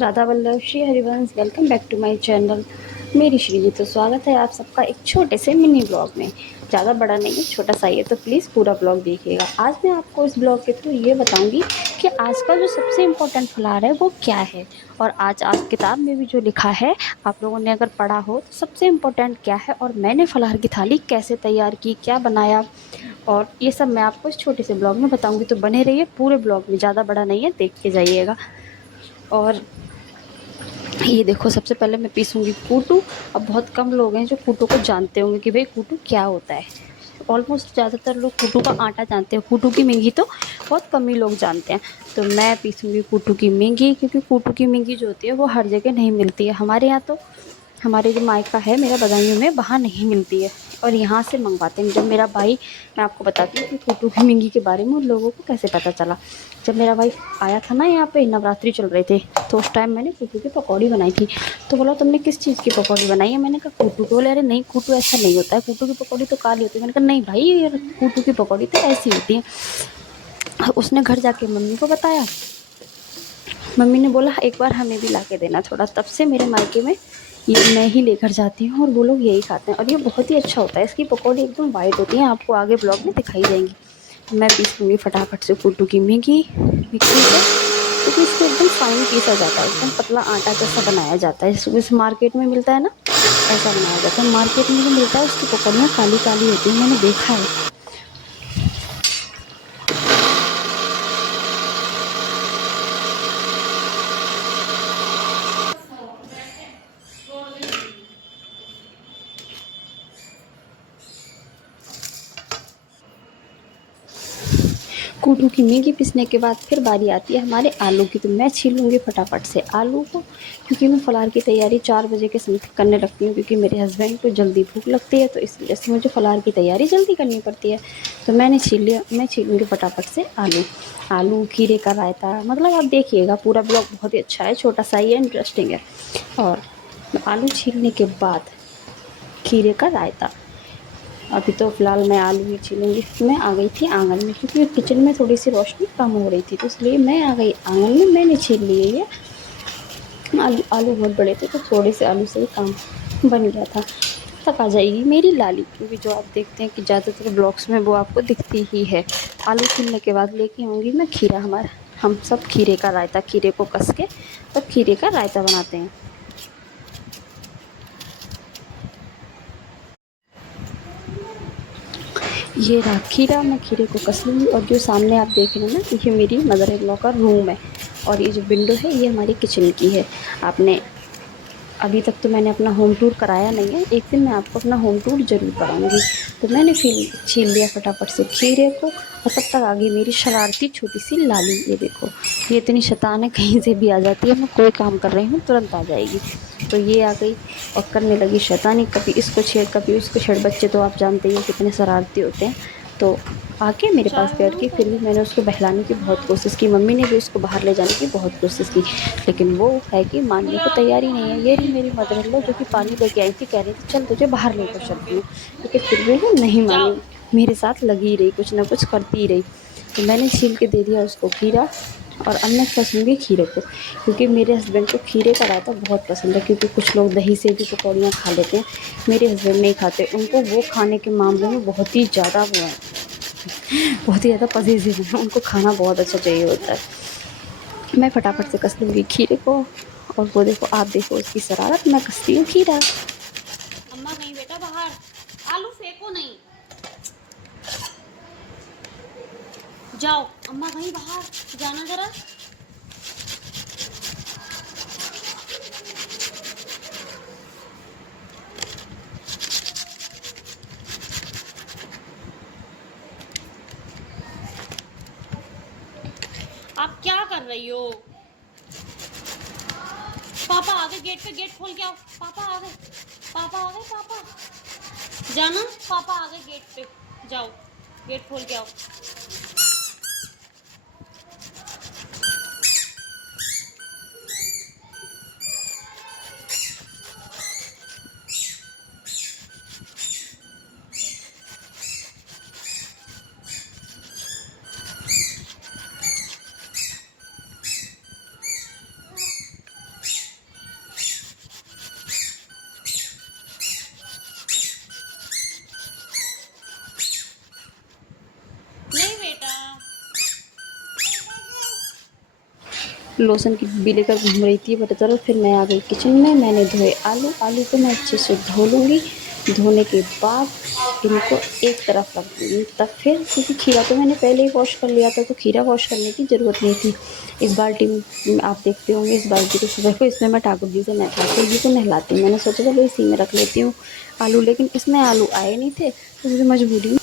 Radha Vallabh Shri Harivansh. Welcome back to my channel. मेरी श्री जी, तो स्वागत है आप सबका एक छोटे से मिनी ब्लॉग में। ज़्यादा बड़ा नहीं है, छोटा सा ही है, तो प्लीज़ पूरा ब्लॉग देखिएगा। आज मैं आपको इस ब्लॉग के थ्रू ये बताऊंगी कि आज का जो सबसे इम्पोर्टेंट फलाहार है वो क्या है, और आज किताब में भी जो लिखा है आप लोगों ने अगर पढ़ा हो तो सबसे इम्पोर्टेंट क्या है, और मैंने फलाहार की थाली कैसे तैयार की, क्या बनाया, और ये सब मैं आपको इस छोटे से ब्लॉग में बताऊंगी। तो बने रहिए पूरे ब्लॉग में, ज़्यादा बड़ा नहीं है, देख के जाइएगा। और ये देखो, सबसे पहले मैं पीसूँगी कूटू। अब बहुत कम लोग हैं जो कूटू को जानते होंगे कि भाई कूटू क्या होता है। ऑलमोस्ट ज़्यादातर लोग कूटू का आटा जानते हैं, कूटू की मिंगी तो बहुत कम ही लोग जानते हैं। तो मैं पीसूँगी कूटू की मिंगी, क्योंकि कूटू की मिंगी जो होती है वो हर जगह नहीं मिलती है। हमारे यहाँ तो, हमारे जो मायका है मेरा बदायूं में, वहाँ नहीं मिलती है, और यहाँ से मंगवाते हैं। जब मेरा भाई, मैं आपको बताती हूँ कि कूटू की मिंगी के बारे में उन लोगों को कैसे पता चला। जब मेरा भाई आया था ना, यहाँ पे नवरात्रि चल रहे थे, तो उस टाइम मैंने कूटू की पकौड़ी बनाई थी। तो बोला तुमने किस चीज़ की पकौड़ी बनाई है? मैंने कहा कूटू। तो बोले अरे नहीं, कूटू ऐसा नहीं होता है, कूटू की पकौड़ी तो काली होती है। मैंने कहा नहीं भाई, ये कूटू की पकौड़ी तो ऐसी होती है। उसने घर जाके मम्मी को बताया, मम्मी ने बोला एक बार हमें भी ला के देना थोड़ा। तब से मेरे मायके में ये मैं ही लेकर जाती हूँ, और वो लोग यही खाते हैं, और ये बहुत ही अच्छा होता है। इसकी पकौड़ी एकदम वाइट होती है, आपको आगे ब्लॉग में दिखाई जाएंगी। मैं पीस लूँगी फटाफट से कूटू की मैगी मिक्सी से, क्योंकि इसको एकदम फाइन पीसा जाता है, एकदम पतला आटा जैसा बनाया जाता है। जैसे मार्केट में मिलता है ना, ऐसा बनाया जाता है। मार्केट में जो मिलता है उसकी पकौड़ियाँ काली काली होती हैं, मैंने देखा है। कूटू की मैगी पीसने के बाद फिर बारी आती है हमारे आलू की। तो मैं छीलूँगी फटाफट से आलू को, क्योंकि मैं फलाहार की तैयारी 4 बजे के समथिंग करने लगती हूँ, क्योंकि मेरे हस्बैंड को जल्दी भूख लगती है, तो इस वजह से मुझे फलाहार की तैयारी जल्दी करनी पड़ती है। तो मैंने छील लिया, मैं छीलूँगी फटाफट से आलू। आलू, खीरे का रायता, मतलब आप देखिएगा पूरा ब्लॉग बहुत ही अच्छा है, छोटा सा ही है, इंटरेस्टिंग है। और आलू छीलने के बाद खीरे का रायता। अभी तो फ़िलहाल मैं आलू ही छीलूँगी। मैं आ गई थी आँगन में, क्योंकि किचन में थोड़ी-सी रोशनी कम हो रही थी, तो इसलिए मैं आ गई आँगन में। मैंने छील लिए ये आलू। आलू बहुत बड़े थे, तो थोड़े से आलू से ही काम बन गया था। तब तक आ जाएगी मेरी लाली, क्योंकि जो आप देखते हैं कि ज़्यादातर ब्लॉग्स में वो आपको दिखती ही है। आलू छीलने के बाद लेके आऊँगी मैं खीरा हमारा। हम सब खीरे का रायता, खीरे को कस के तब खीरे का रायता बनाते हैं। ये रहा खीरा, मैं खीरे को कस लूँगी। और जो सामने आप देख रहे हैं ना, ये मेरी मदर इन लॉ का रूम है, और ये जो विंडो है ये हमारी किचन की है। आपने, अभी तक तो मैंने अपना होम टूर कराया नहीं है, एक दिन मैं आपको अपना होम टूर ज़रूर कराऊंगी। तो मैंने फिर छील लिया फटाफट से खीरे को, और तब तक आ गई मेरी शरारती छोटी सी लाली। ये देखो, ये इतनी शैतान है, कहीं से भी आ जाती है, मैं कोई काम कर रही हूँ तुरंत आ जाएगी। तो ये आ गई और करने लगी शैतानी, कभी इसको छेड़ कभी उसको छेड़। बच्चे तो आप जानते ही हो कितने शरारती होते हैं। तो आके मेरे पास बैठ गई, फिर भी मैंने उसको बहलाने की बहुत कोशिश की, मम्मी ने भी उसको बाहर ले जाने की बहुत कोशिश की, लेकिन वो है कि मानने को तैयार ही नहीं है। ये रही मेरी मदर इन लॉ, जो कि पानी लेके आई थी, कह रही थी चल तुझे बाहर लेकर चलती हूँ, लेकिन फिर भी वो नहीं मानी, मेरे साथ लगी रही, कुछ ना कुछ करती रही। तो मैंने छील के दे दिया उसको खीरा, और अब मैं कसूँगी खीरे को, क्योंकि मेरे हस्बैंड को खीरे का रायता बहुत पसंद है। क्योंकि कुछ लोग दही से भी पकौड़ियाँ खा लेते हैं, मेरे हस्बैंड नहीं खाते, उनको वो खाने के मामले में बहुत ही ज़्यादा वो है, बहुत ही ज़्यादा पजेसिव है, उनको खाना बहुत अच्छा चाहिए होता है। मैं फटाफट से कस लूँगी खीरे को, और वो देखो, आप देखो उसकी शरारत, मैं कसती हूँ खीरा। अम्मा कहीं बेटा बाहर, आलू फेंको नहीं, जाओ अम्मा कहीं बाहर जाना जरा। आप क्या कर रही हो? पापा आ गए गेट पे, गेट खोल के आओ। पापा आ गए, पापा आ गए, पापा जाना, पापा आ गए गेट पे, जाओ गेट खोल के आओ। लोशन की डिब्बी लेकर घूम रही थी बट तरफ। फिर मैं आ गई किचन में, मैंने धोए आलू। आलू को मैं अच्छे से धो लूँगी। धोने के बाद इनको एक तरफ रख दूँगी। तब फिर, क्योंकि खीरा तो मैंने पहले ही वॉश कर लिया था, तो खीरा वॉश करने की ज़रूरत नहीं थी। इस बाल्टी में आप देखते होंगे, इस बाल्टी को सुबह को इसमें मैं ठाकुर जी को नहलाती हूँ। मैंने सोचा चलो इसी में रख लेती हूँ आलू, लेकिन इसमें आलू आए नहीं थे, तो मुझे मजबूरी।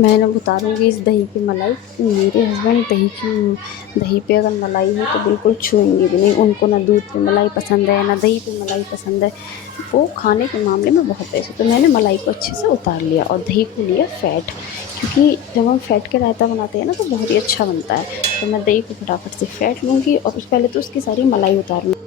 मैं ना उतारूँगी इस दही की मलाई। मेरे हस्बैंड दही पे अगर मलाई हो तो बिल्कुल छूएंगे भी नहीं। उनको ना दूध पे मलाई पसंद है, ना दही पे मलाई पसंद है। वो खाने के मामले में बहुत ऐसे। तो मैंने मलाई को अच्छे से उतार लिया और दही को लिया फ़ैट, क्योंकि जब हम फ़ैट के रायता बनाते हैं ना तो बहुत ही अच्छा बनता है। तो मैं दही को फटाफट से फ़ैट लूँगी और उस पहले तो उसकी सारी मलाई उतार लूँगी।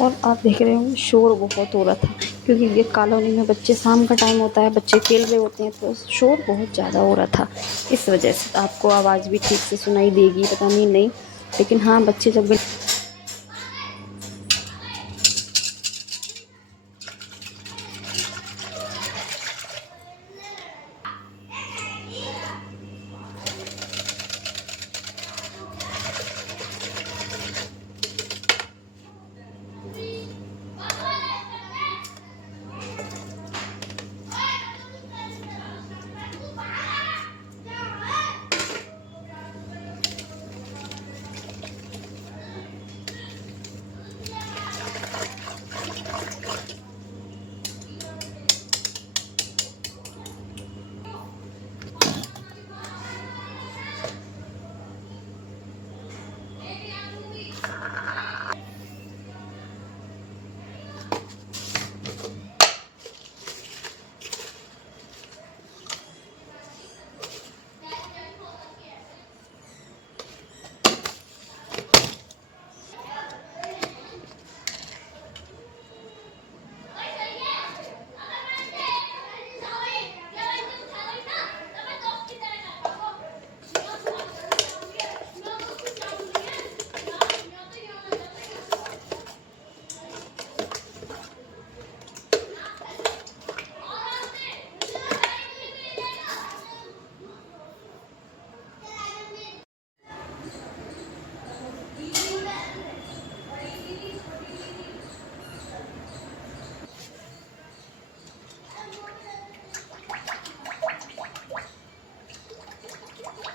और आप देख रहे होंगे शोर बहुत हो रहा था, क्योंकि ये कॉलोनी में बच्चे, शाम का टाइम होता है, बच्चे खेल रहे होते हैं, तो शोर बहुत ज़्यादा हो रहा था। इस वजह से आपको आवाज़ भी ठीक से सुनाई देगी, पता नहीं, लेकिन हाँ, बच्चे जब भी।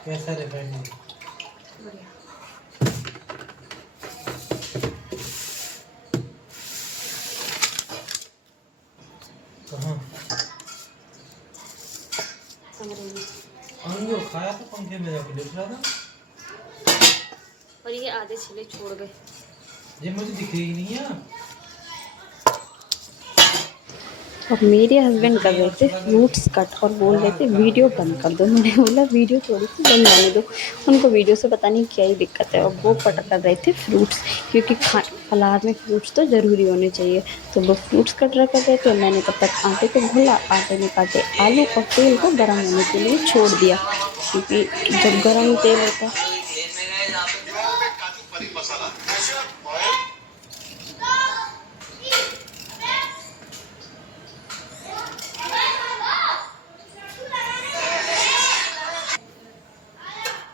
कैसा रिफाइंड? कहाँ? अंगूर खाया तो पंखे में जाके देख रहा था। और ये आधे छिले छोड़ गए। ये मुझे दिख रही नहीं है। और मेरे हस्बैंड कर रहे थे फ्रूट्स कट और बोल रहे थे वीडियो बंद कर दो। मैंने बोला वीडियो थोड़ी सी बंद जाने दो, उनको वीडियो से पता नहीं क्या ही दिक्कत है। और वो कट कर रहे थे फ्रूट्स, क्योंकि सलाद में फ्रूट्स तो ज़रूरी होने चाहिए। तो वो फ्रूट्स कट कर रहे थे। मैंने तब तक आटे को घोला, आटे में काटे आलू और तेल को गर्म होने के लिए छोड़ दिया, क्योंकि जब गर्म तेल होता है।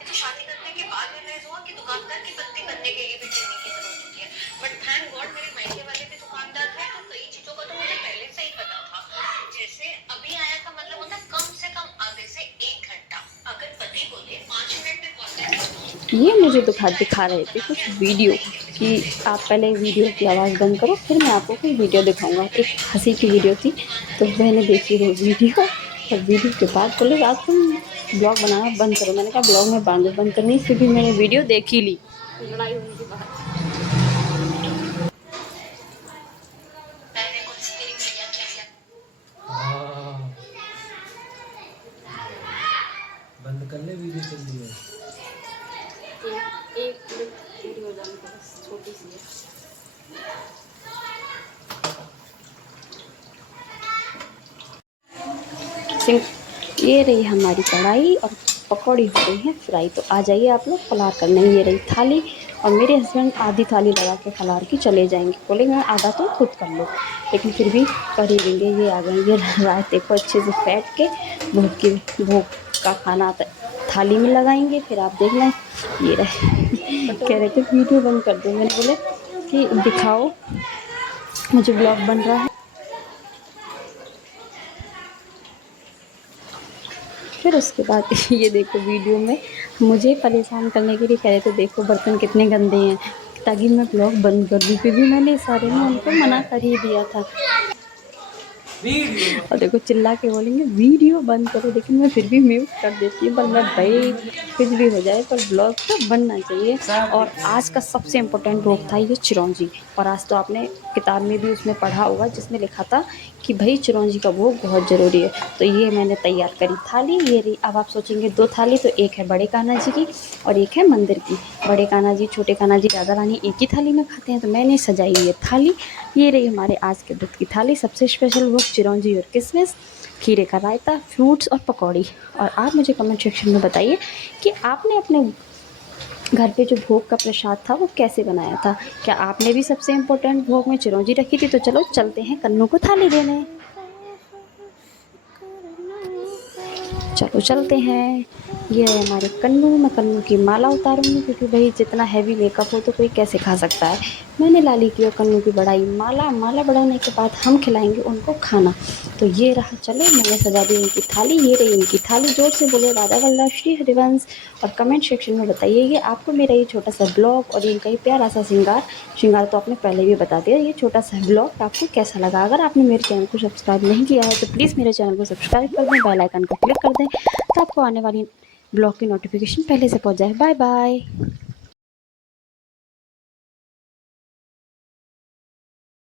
तो शादी करने के बाद रियलाइज हुआ कि दुकानदार की पत्ती करने के लिए भी ट्रेनिंग की जरूरत होती है। बट थैंक गॉड मेरे मायके वाले भी दुकानदार थे, तो कई चीजों का तो मुझे पहले से ही पता था। जैसे अभी आया का मतलब होता है कम से कम आधे से 1 घंटा। अगर पति बोले 5 मिनट में कॉन्टेक्ट, ये मुझे दिखा रहे थे कुछ वीडियो, कि आप पहले वीडियो की आवाज़ बंद करो, फिर मैं आपको कोई वीडियो दिखाऊंगा। एक हंसी की वीडियो थी, तो मैंने देखी वो वीडियो। और वीडियो के बाद बोले रात तुम ब्लॉग बनाना बंद करो। मैंने कहा ब्लॉग में बंद करनी, फिर भी मैंने वीडियो देख ही ली। लड़ाई होने के बाद मैंने कुछ स्किल किया। हाँ, बंद कर ले वीडियो चल रही है। एक छोटी सी है। ये रही हमारी कढ़ाई और पकौड़ी हो रही है फ्राई। तो आ जाइए आप लोग फलार करने। ये रही थाली और मेरे हस्बैंड आधी थाली लगा के फलार की चले जाएंगे, बोलेंगे आधा तो खुद कर लो, लेकिन फिर भी कर ही देंगे। ये आ गए, ये रायते को अच्छे से फेंट के भोग का खाना थाली में लगाएंगे। फिर आप देख लें। ये रहे कह रहे थे वीडियो बंद कर दो, मैंने बोले कि दिखाओ मुझे ब्लॉग बन रहा है। फिर उसके बाद ये देखो वीडियो में मुझे परेशान करने के लिए कह रहे थे देखो बर्तन कितने गंदे हैं, ताकि मैं ब्लॉग बंद कर दूँ। फिर भी मैंने इशारे में उनको मना कर ही दिया था। वीडियो और देखो चिल्ला के बोलेंगे वीडियो बंद करो, लेकिन मैं फिर भी म्यूट कर देती हूँ। पर मैं भाई कुछ भी हो जाए पर ब्लॉग तो बनना चाहिए। और आज का सबसे इम्पोर्टेंट भोग था ये चिरौंजी। और आज तो आपने किताब में भी उसमें पढ़ा होगा जिसमें लिखा था कि भाई चिरौंजी का भोग बहुत ज़रूरी है। तो ये मैंने तैयार करी थाली, ये रही। अब आप सोचेंगे 2 थाली, तो एक है बड़े कान्हा जी की और एक है मंदिर की। बड़े कान्हा जी छोटे कान्हा जी राधा रानी एक ही थाली में खाते हैं, तो मैंने सजाई हुई है थाली। ये रही हमारे आज के दुध की थाली। सबसे स्पेशल भोग चिरौंजी और किशमिश, खीरे का रायता, फ्रूट्स और पकौड़ी। और आप मुझे कमेंट सेक्शन में बताइए कि आपने अपने घर पे जो भोग का प्रसाद था वो कैसे बनाया था। क्या आपने भी सबसे इम्पोर्टेंट भोग में चिरौंजी रखी थी? तो चलो चलते हैं कन्नू को थाली देने। चलो चलते हैं। ये है हमारे कन्नू। मैं कन्नू की माला उतारूंगी क्योंकि भाई जितना हैवी मेकअप हो तो कोई कैसे खा सकता है। मैंने लाली की और कन्नू की बढ़ाई माला बढ़ाने के बाद हम खिलाएंगे उनको खाना। तो ये रहा, चलो मैंने सजा दी उनकी थाली। ये रही उनकी थाली। जोर से बोलो राधा वल्लभ श्री हरिवंश। और कमेंट सेक्शन में बताइए कि आपको मेरा ये छोटा सा ब्लॉग और इनका ये प्यारा सा श्रृंगार तो आपने पहले भी बता दिया। ये छोटा सा ब्लॉग आपको कैसा लगा? अगर आपने मेरे चैनल को सब्सक्राइब नहीं किया है तो प्लीज़ मेरे चैनल को सब्सक्राइब कर दें, बेल आइकन को क्लिक कर दें, तो आपको आने वाली ब्लॉग की नोटिफिकेशन पहले से पहुंच जाए। Bye bye.